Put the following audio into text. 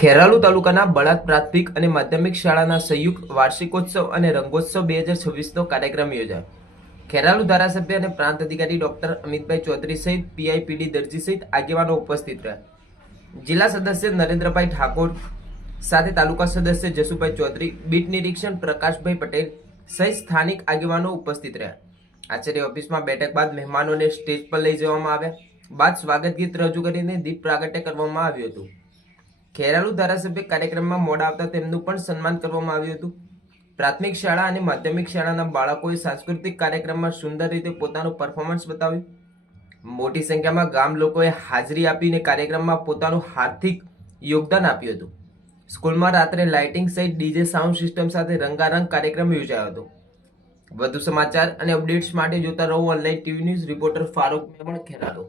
ખેરાલુ તાલુકાના બળાદ પ્રાથમિક અને માધ્યમિક શાળાના સંયુક્ત વાર્ષિકોત્સવ અને રંગોત્સવ બે હજાર છવ્વીસનો કાર્યક્રમ યોજાયો. ખેરાલુ ધારાસભ્ય અને પ્રાંત અધિકારી ડોક્ટર અમિતભાઈ ચૌધરી સહિત પીઆઈપીડી દરજી સહિત આગેવાનો ઉપસ્થિત રહ્યા. જિલ્લા સદસ્ય નરેન્દ્રભાઈ ઠાકોર સાથે તાલુકા સદસ્ય જસુભાઈ ચૌધરી, બીટ નિરીક્ષણ પ્રકાશભાઈ પટેલ સહિત સ્થાનિક આગેવાનો ઉપસ્થિત રહ્યા. આચાર્ય ઓફિસમાં બેઠક બાદ મહેમાનોને સ્ટેજ પર લઈ જવામાં આવ્યા. બાદ સ્વાગત ગીત રજૂ કરીને દીપ પ્રાગટ્ય કરવામાં આવ્યું હતું. ખેરાલુ ધારાસભ્ય કાર્યક્રમમાં મોડા આવતા તેમનું પણ સન્માન કરવામાં આવ્યું હતું. પ્રાથમિક શાળા અને માધ્યમિક શાળાના બાળકોએ સાંસ્કૃતિક કાર્યક્રમમાં સુંદર રીતે પોતાનું પરફોર્મન્સ બતાવ્યું. મોટી સંખ્યામાં ગામ લોકોએ હાજરી આપીને કાર્યક્રમમાં પોતાનું હાર્દિક યોગદાન આપ્યું હતું. સ્કૂલમાં રાત્રે લાઇટિંગ સહિત ડીજે સાઉન્ડ સિસ્ટમ સાથે રંગારંગ કાર્યક્રમ યોજાયો હતો. વધુ સમાચાર અને અપડેટ્સ માટે જોતા રહો online TV news reporter Farooq Memon Kheralu.